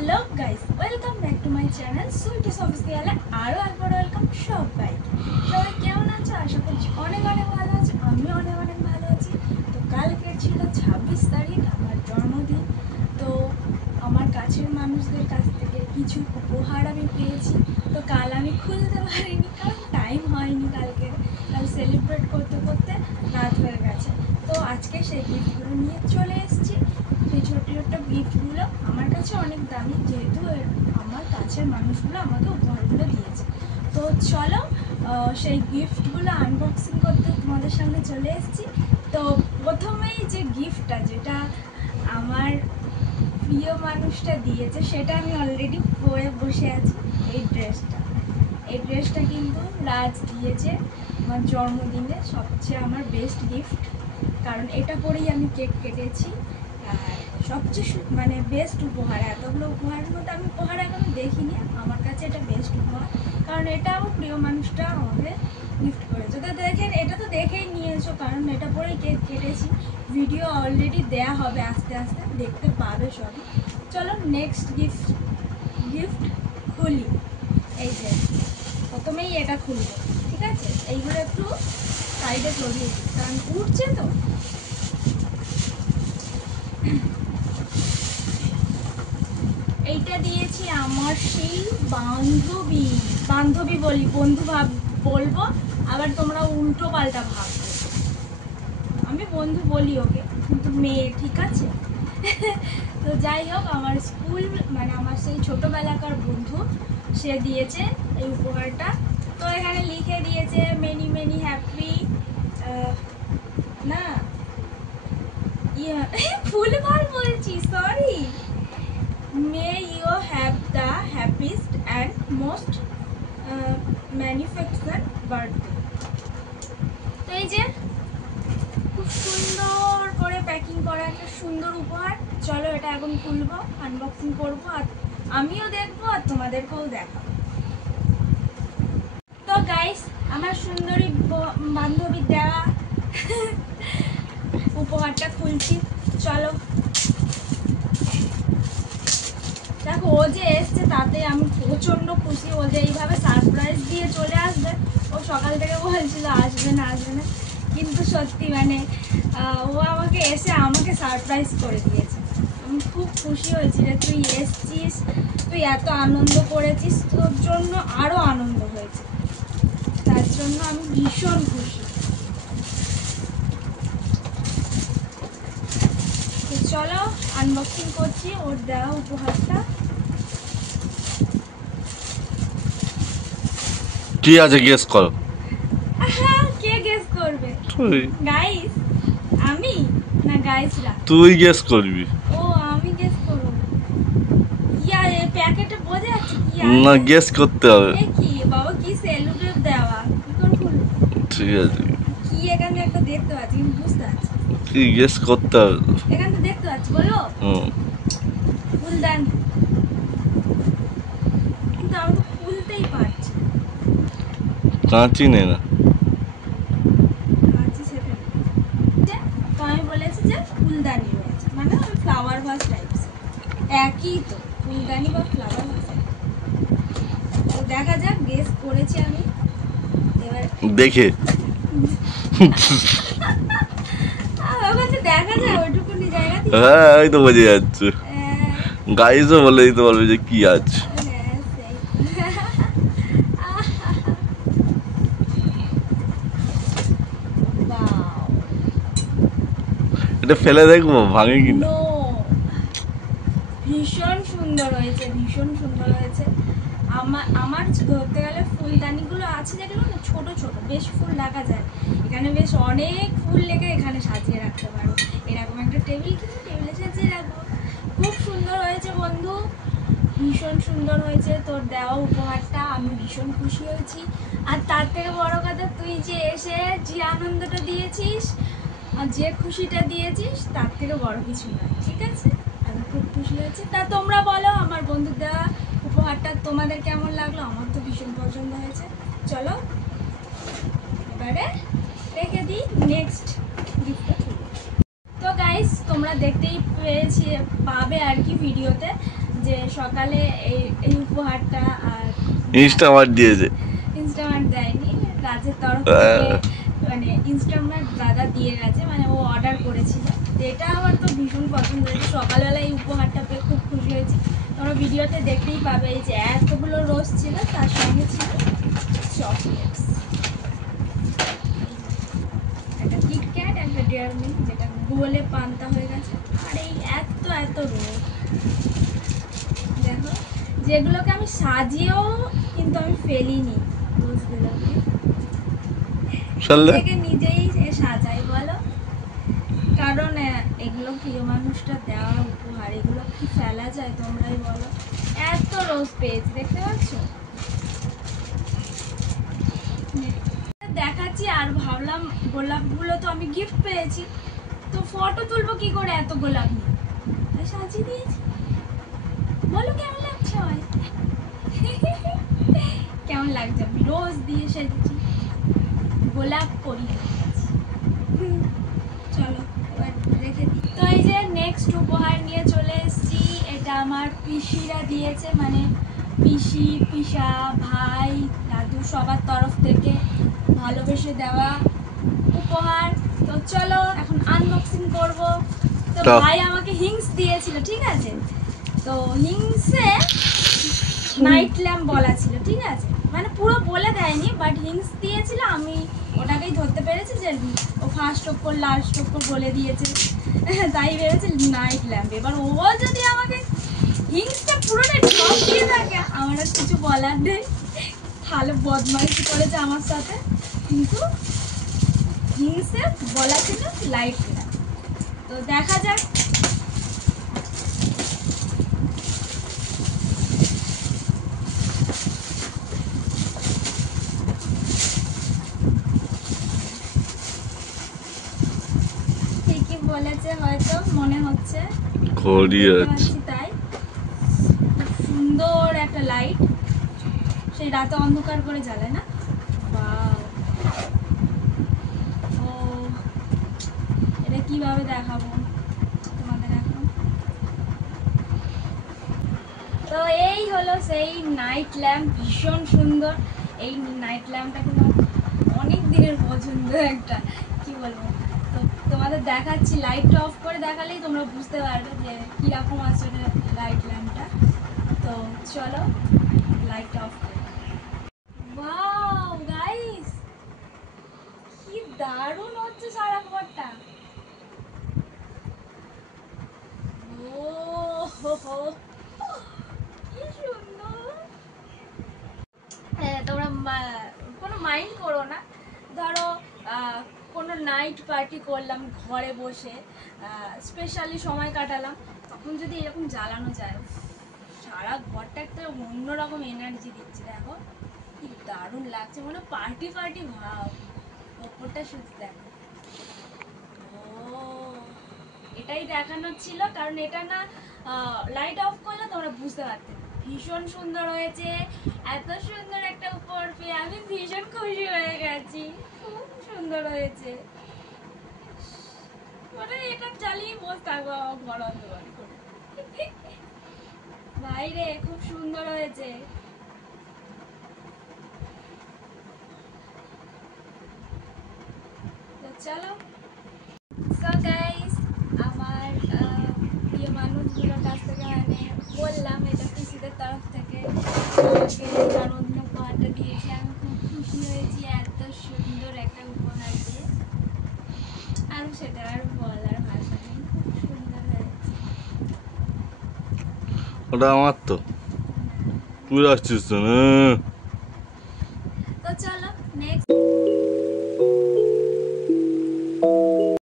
Hello guys welcome back to my channel Sweeties অফিসিয়ালে আরও একবার ওয়েলকাম সবাইকে। সবাই কেমন আছো? আশা করছি অনেক অনেক ভালো আছো। আমিও অনেক অনেক ভালো আছি। তো কালকে ছিল 26 তারিখ, আমার জন্মদিন। তো আমার কাছের মানুষদের কাছ থেকে কিছু উপহার আমি পেয়েছি। তো কাল আমি খুলতে পারিনি, কারণ টাইম হয়নি। কাল সেলিব্রেট করতে করতে রাত হয়ে গেছে। তো আজকে সেই গিফটগুলো নিয়ে চলে এসেছি। সেই ছোট্ট ছোট্ট গিফটগুলো আমার কাছে অনেক দামি, যেহেতু আমার কাছের মানুষগুলো আমাকে উপহারগুলো দিয়েছে। তো চলো সেই গিফটগুলো আনবক্সিং করতে তোমাদের সামনে চলে এসেছি। তো প্রথমেই যে গিফটটা, যেটা আমার প্রিয় মানুষটা দিয়েছে, সেটা আমি অলরেডি পরে বসে আছি। এই ড্রেসটা কিন্তু রাজ দিয়েছে আমার জন্মদিনে, সবচেয়ে আমার বেস্ট গিফট। কারণ এটা পরেই আমি কেক কেটেছি। আর সবচেয়ে বেস্ট উপহার, এতগুলো উপহারের মধ্যে আমি উপহার এখনো দেখিনি। আমার কাছে এটা বেস্ট উপহার, কারণ এটা আমার প্রিয় মানুষটা আমাকে গিফট করেছে। তো দেখেন, এটা তো দেখেই নিয়েছো, কারণ এটা পরেই কেক কেটেছি। ভিডিও অলরেডি দেয়া হবে, আস্তে আস্তে দেখতে পাবে সবই। চলো নেক্সট গিফট খুলি। এই যে প্রথমেই এটা খুলবো, ঠিক আছে? এইগুলো একটু সাইডে সরিয়ে দিই, কারণ উঠছে তো। এইটা দিয়েছি আমার সেই বান্ধবী বলি, বন্ধু বলবো, আবার তোমরা উল্টো পাল্টা ভাববে। আমি বন্ধু বলি ওকে, কিন্তু মেয়ে, ঠিক আছে? তো যাই হোক, আমার স্কুল আমার সেই ছোটোবেলাকার বন্ধু, সে দিয়েছে এই উপহারটা। তো এখানে লিখে দিয়েছে মেনি মেনি হ্যাপি না ফুলবার বলছি, sorry, May you have the happiest and most magnificent birthday. তো এই যে খুব সুন্দর করে প্যাকিং করা একটা সুন্দর উপহার। চলো এটা এখন খুলবো, আনবক্সিং করবো, আর আমিও দেখবো আর তোমাদেরকেও দেখাবো। তো গাইস, আমার সুন্দরী বান্ধবীর দেওয়া উপহারটা খুলছি। চলো দেখো, ও যে এসছে তাতে আমি প্রচণ্ড খুশি। ও যে এইভাবে সারপ্রাইজ দিয়ে চলে আসবে, ও সকাল থেকে বলছিল আসবে না, কিন্তু সত্যি ও আমাকে এসে আমাকে সারপ্রাইজ করে দিয়েছে। আমি খুব খুশি হয়েছি যে তুই এসছিস, তুই এত আনন্দ করেছিস, তোর জন্য আরও আনন্দ হয়েছে, তার জন্য আমি ভীষণ খুশি। চলো আনবক্সিং করছি ওর দেওয়া উপহারটা। কি আছে গেস কর। কে গেস করবে? তুই। গাইস আমি না গাইসরা? তুই গেস করবি। ও আমি গেস করব। ইয়া এই প্যাকেটে বোঝা যাচ্ছে কি আছে? না, গেস করতে হবে। এ কি বাবা, কি সেলুটেপ দেওয়া, কি করে খুলবো? ঠিক আছে, কি এখানে একটা দেখতে পাচ্ছি, কিন্তু বুঝতে পারছি। তুই গেস করতে হবে। এখানে তো দেখতে পাচ্ছি, বলো। ফুলদানি, কিন্তু আমি তো খুলতেই পারছি। কাঁচি নে না। কাঁচি সেটা তো আমি বলেছি যে ফুলদানি রয়েছে, ওই ফ্লাওয়ার ভাস টাইপস, একই তো, ফুলদানি বা ফ্লাওয়ার ভাস। তো দেখা যাক, গেস করেছি আমি এবার দেখে ওখানে দেখা যায় ওইটুকুনি জায়গা থেকে। হ্যাঁ, ওই তো বোঝা যাচ্ছে। গাইজও বলে দিতে পারবে যে কি আছে। এটা ফেলে দেখবো ভাঙে কিনা। ভীষণ সুন্দর হয়েছে, ভীষণ সুন্দর হয়েছে। আমার ধরতে গেলে ফুলদানিগুলো আছে যেগুলো না ছোট ছোট, বেশ ফুল রাখা যায়, এখানে বেশ অনেক ফুল লেগে এখানে সাজিয়ে রাখতে পারো। এরকম একটা টেবিলে সাজিয়ে রাখবো। খুব সুন্দর হয়েছে বন্ধু, ভীষণ সুন্দর হয়েছে তোর দেওয়া উপহারটা। আমি ভীষণ খুশি হয়েছি। আর তার থেকে বড় কথা, তুই যে এসে যে আনন্দটা দিয়েছিস আর যে খুশিটা দিয়েছিস, তার থেকে বড় কিছু নয়, ঠিক আছে? আমি খুব খুশি হয়েছি। তা তোমরা বলো, আমার বন্ধুর দেওয়া উপহারটা তোমাদের কেমন লাগলো? আমার তো ভীষণ পছন্দ হয়েছে। চলো এবারে রেখে দিই, নেক্সট গিফটটা। তো গাইস, তোমরা দেখতেই পাবে আর কি ভিডিওতে যে সকালে এই এই উপহারটা আর ইনস্টামার্ট দিয়েছে। ইনস্টামার্ট দেয়নি, রাজের তরফ থেকে মানে ইনস্টামার্ট দাদা দিয়ে গেছে, মানে ও অর্ডার করেছিল। তো এটা আমার তো ভীষণ পছন্দ হয়েছে, সকালবেলা এই উপহারটা পেয়ে খুব খুশি হয়েছি। তোমরা ভিডিওতে দেখতেই পাবে এই যে এতগুলো রোজ ছিল, তার সঙ্গে ছিল চকলেটস, একটা কিটক্যাট, একটা ডেয়ার মিল্ক যেটা গুগলে পান্তা হয়ে গেছে, আর এই এত এত রোজ। দেখো, যেগুলোকে আমি সাজিয়েও কিন্তু আমি ফেলিনি রোজগুলোকে, থেকে নিজেই সাজাই বলো। কারণ এগুলো প্রিয় মানুষটা দেওয়া উপহার, এগুলো কি ফেলা যায় তোমরাই বলো। এত রোজ পেয়েছি, দেখতে পাচ্ছ। দেখাচ্ছি, আর ভাবলাম গোলাপগুলো তো আমি গিফট পেয়েছি, তো ফটো তুলবো কি করে এত গোলাপ নিয়ে, তাই সাজিয়ে দিয়েছি। বলো কেমন লাগছে আমায়? কেমন লাগছে? আমি রোজ দিয়ে সেজেছি, গোলাপ করি। চলো এবার রেখে দিই। তো এই যে নেক্সট উপহার নিয়ে চলে এসেছি, এটা আমার পিসিরা দিয়েছে, মানে পিসি, পিসা, ভাই, দাদু সবার তরফ থেকে ভালোবেসে দেওয়া উপহার। তো চলো এখন আনবক্সিং করব। তো ভাই আমাকে হিংস দিয়েছিল, ঠিক আছে। তো হিংসে নাইট ল্যাম্প বলা ছিল, ঠিক আছে, মানে পুরো বলে দেয়নি, বাট হিংস দিয়েছিল। আমি ওটাকেই ধরতে পেরেছি যে ও ফার্স্ট অক্ষর লাস্ট অক্ষর বলে দিয়েছে, তাই ভেবেছি নাইট ল্যাম্প। এবার ও যদি আমাকে হিংসটা পুরোটা ঢপ দিয়ে থাকে, আমার আর কিছু বলার নেই, তাহলে বদমাইশি করেছে আমার সাথে। কিন্তু হিংসে বলা ছিল লাইট ল্যাম্প। তো দেখা যাক। ঠিকই বলেছে, হয়তো মনে হচ্ছে ঘড়ি আছে, তাই সুন্দর একটা লাইট, সেই রাতে অন্ধকার করে জ্বালায় না। ও এটা কিভাবে দেখাবো তোমাদের এখন। তো এই হলো সেই নাইট ল্যাম্প, ভীষণ সুন্দর। এই নাইট ল্যাম্পটা কিন্তু অনেক দিনের পছন্দ একটা, কি বলবো। তো তোমাদের দেখাচ্ছি, লাইটটা অফ করে দেখালেই তোমরা বুঝতে পারবে যে কীরকম আছে লাইট ল্যাম্পটা। তো চলো লাইটটা অফ করে। ওয়াও গাইস, কি দারুণ হচ্ছে সারা ঘরটা। ও হো হো, কি সুন্দর। তোমরা কোনো মাইন্ড করো না, ধরো কোনো নাইট পার্টি করলাম ঘরে বসে, স্পেশালি সময় কাটালাম, তখন যদি এরকম জ্বালানো যায়, সারা ঘরটা একটা অন্যরকম এনার্জি দিচ্ছে। দেখো কি দারুণ লাগছে, মনে পার্টি পার্টি ভাব। ওপরটা শুধু দেখো, ও এটাই দেখানোর ছিল, কারণ এটা না লাইট অফ করলে তোমরা বুঝতে পারতে। ভীষণ সুন্দর হয়েছে, এত সুন্দর একটা উপহার পেয়ে আমি ভীষণ খুশি হয়ে গেছি। খুব সুন্দর হয়েছে, মানে এটা চালিয়ে বসে থাকবো ঘর অন্ধকার করে। বাইরে খুব সুন্দর হয়েছে। তো চলো, সো গাইস, আমার প্রিয় মানুষগুলোর কাছ থেকে মানে বললাম, এটা পিসিদের তরফ থেকে আমাকে জন্মদিন উপহারটা দিয়েছি। আমি খুব খুশি হয়েছি এত সুন্দর একটা উপহার দিয়ে, আর সেটা আর বলার ভাষা নেই, খুব সুন্দর হয়েছে। ওটা আমার তো পুরো আসছিস না। তো চলো নেক্সট